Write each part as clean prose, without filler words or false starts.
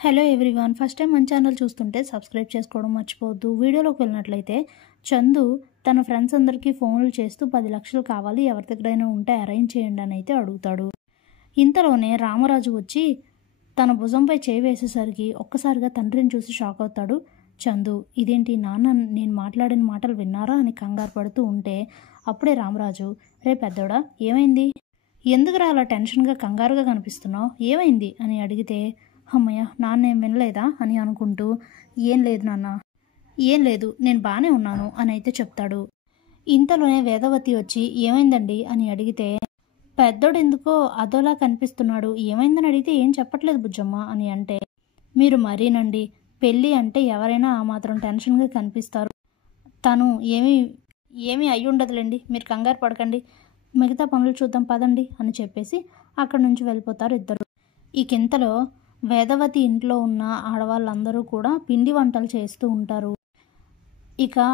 Hello everyone, first time మన channel చూస్తుంటే subscribe చేసుకోవడం మర్చిపోవద్దు. వీడియోలోకి వెళ్ళినట్లయితే చందు తన ఫ్రెండ్స్ అందరికీ ఫోన్లు చేస్తూ 10 లక్షలు కావాలి, ఎవరి దగ్గరైనా ఉంటే అరేంజ్ చేయండి అని అయితే అడుగుతాడు. ఇంతలోనే రామరాజు వచ్చి తన భుజంపై చేయి వేసేసరికి ఒక్కసారిగా తండ్రిని చూసి షాక్ అవుతాడు చందు. ఇదేంటి నాన్న నేను మాట్లాడిన మాటలు విన్నారా అని కంగారు పడుతూ ఉంటే అప్పుడే రామరాజు, రే పెద్దోడా ఏమైంది, ఎందుకురా అలా టెన్షన్గా కంగారుగా కనిపిస్తున్నావు, ఏమైంది అని అడిగితే, అమ్మయ్య నాన్న ఏం వినలేదా అని అనుకుంటూ, ఏం లేదు నాన్న, ఏం లేదు నేను బాగానే ఉన్నాను అని అయితే చెప్తాడు. ఇంతలోనే వేదవతి వచ్చి ఏమైందండి అని అడిగితే, పెద్దోడు ఎందుకో అదోలా కనిపిస్తున్నాడు, ఏమైందని అడిగితే ఏం చెప్పట్లేదు బుజ్జమ్మ అని అంటే, మీరు మరీనండి, పెళ్ళి అంటే ఎవరైనా ఆ మాత్రం టెన్షన్గా కనిపిస్తారు, తను ఏమీ అయి ఉండదులేండి, మీరు కంగారు పడకండి, మిగతా పనులు చూద్దాం పదండి అని చెప్పేసి అక్కడి నుంచి వెళ్ళిపోతారు ఇద్దరు. ఇంతలో వేదవతి ఇంట్లో ఉన్న ఆడవాళ్ళందరూ కూడా పిండి వంటలు చేస్తూ ఉంటారు.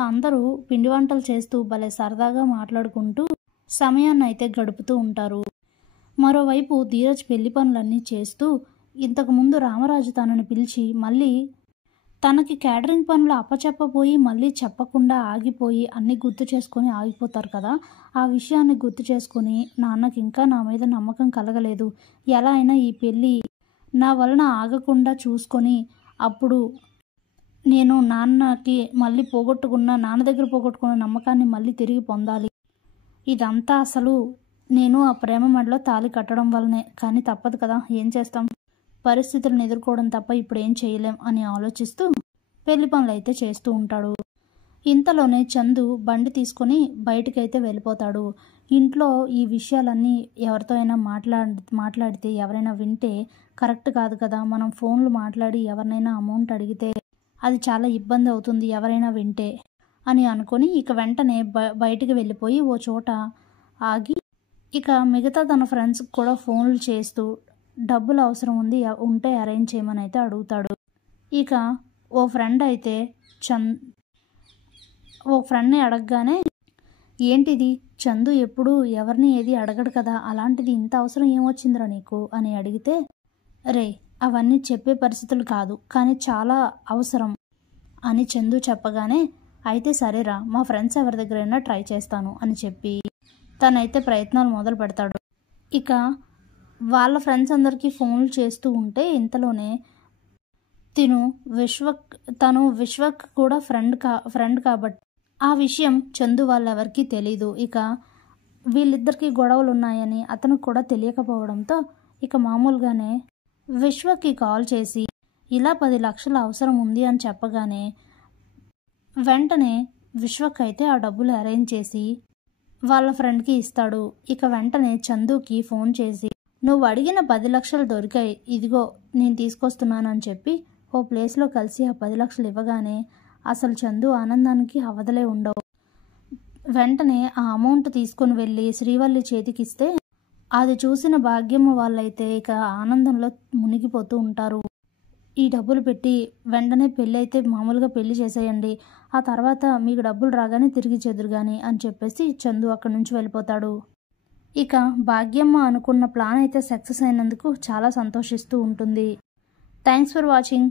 అందరూ పిండి వంటలు చేస్తూ భలే సరదాగా మాట్లాడుకుంటూ సమయాన్ని అయితే గడుపుతూ ఉంటారు. మరోవైపు ధీరజ్ పెళ్లి పనులన్నీ చేస్తూ ఇంతకుముందు రామరాజు తనని పిలిచి మళ్ళీ తనకి క్యాటరింగ్ పనులు అప్పచెప్పబోయి మళ్ళీ చెప్పకుండా ఆగిపోయి అన్నీ గుర్తు చేసుకొని ఆగిపోతారు కదా, ఆ విషయాన్ని గుర్తు చేసుకొని నాన్నకి ఇంకా నా మీద నమ్మకం కలగలేదు, ఎలా అయినా ఈ పెళ్ళి నా వలన ఆగకుండా చూసుకొని అప్పుడు నేను నాన్న దగ్గర పోగొట్టుకున్న నమ్మకాన్ని మళ్ళీ తిరిగి పొందాలి, ఇదంతా అసలు నేను ఆ ప్రేమ మెడలో తాళి కట్టడం వల్లనే, కానీ తప్పదు కదా, ఏం చేస్తాం, పరిస్థితులను ఎదుర్కోవడం తప్ప ఇప్పుడు ఏం చేయలేం అని ఆలోచిస్తూ పెళ్లి పనులు అయితే చేస్తూ ఉంటాడు. ఇంతలోనే చందు బండి తీసుకొని బయటికైతే వెళ్ళిపోతాడు. ఇంట్లో ఈ విషయాలన్నీ ఎవరితో అయినా మాట్లాడితే ఎవరైనా వింటే కరెక్ట్ కాదు కదా, మనం ఫోన్లు మాట్లాడి ఎవరినైనా అమౌంట్ అడిగితే అది చాలా ఇబ్బంది అవుతుంది ఎవరైనా వింటే అని అనుకొని వెంటనే బయటికి వెళ్ళిపోయి ఓ చోట ఆగి మిగతా తన ఫ్రెండ్స్కి కూడా ఫోన్లు చేస్తూ డబ్బులు అవసరం ఉంటే అరేంజ్ చేయమని అయితే అడుగుతాడు. ఓ ఫ్రెండ్ని అడగగానే, ఏంటిది చందు ఎప్పుడు ఎవరిని ఏది అడగడు కదా, అలాంటిది ఇంత అవసరం ఏమొచ్చిందిరా నీకు అని అడిగితే, రే అవన్నీ చెప్పే పరిస్థితులు కాదు కానీ చాలా అవసరం అని చందు చెప్పగానే, అయితే సరేరా మా ఫ్రెండ్స్ ఎవరి దగ్గరైనా ట్రై చేస్తాను అని చెప్పి తనైతే ప్రయత్నాలు మొదలు పెడతాడు. వాళ్ళ ఫ్రెండ్స్ అందరికీ ఫోన్లు చేస్తూ ఉంటే ఇంతలోనే తను విశ్వక్ కూడా ఫ్రెండ్ కాబట్టి ఆ విషయం చందు వాళ్ళెవరికీ తెలీదు. వీళ్ళిద్దరికీ గొడవలు ఉన్నాయని అతనికి కూడా తెలియకపోవడంతో మామూలుగానే విశ్వక్కి కాల్ చేసి ఇలా 10 లక్షల అవసరం ఉంది అని చెప్పగానే వెంటనే విశ్వక్ అయితే ఆ డబ్బులు అరేంజ్ చేసి వాళ్ళ ఫ్రెండ్కి ఇస్తాడు. వెంటనే చందుకి ఫోన్ చేసి, నువ్వు అడిగిన 10 లక్షలు దొరికాయి, ఇదిగో నేను తీసుకొస్తున్నానని చెప్పి ఓ ప్లేస్లో కలిసి ఆ 10 లక్షలు ఇవ్వగానే అసలు చందు ఆనందానికి అవధలే ఉండవు. వెంటనే ఆ అమౌంట్ తీసుకొని వెళ్ళి శ్రీవల్లి చేతికిస్తే అది చూసిన భాగ్యమ్మ వాళ్ళైతే ఆనందంలో మునిగిపోతూ ఉంటారు. ఈ డబ్బులు పెట్టి వెంటనే పెళ్ళి అయితే మామూలుగా పెళ్లి చేసేయండి, ఆ తర్వాత మీకు డబ్బులు రాగానే తిరిగి చెదురుగాని అని చెప్పేసి చందు అక్కడి నుంచి వెళ్ళిపోతాడు. భాగ్యమ్మ అనుకున్న ప్లాన్ అయితే సక్సెస్ అయినందుకు చాలా సంతోషిస్తూ ఉంటుంది. Thanks for watching.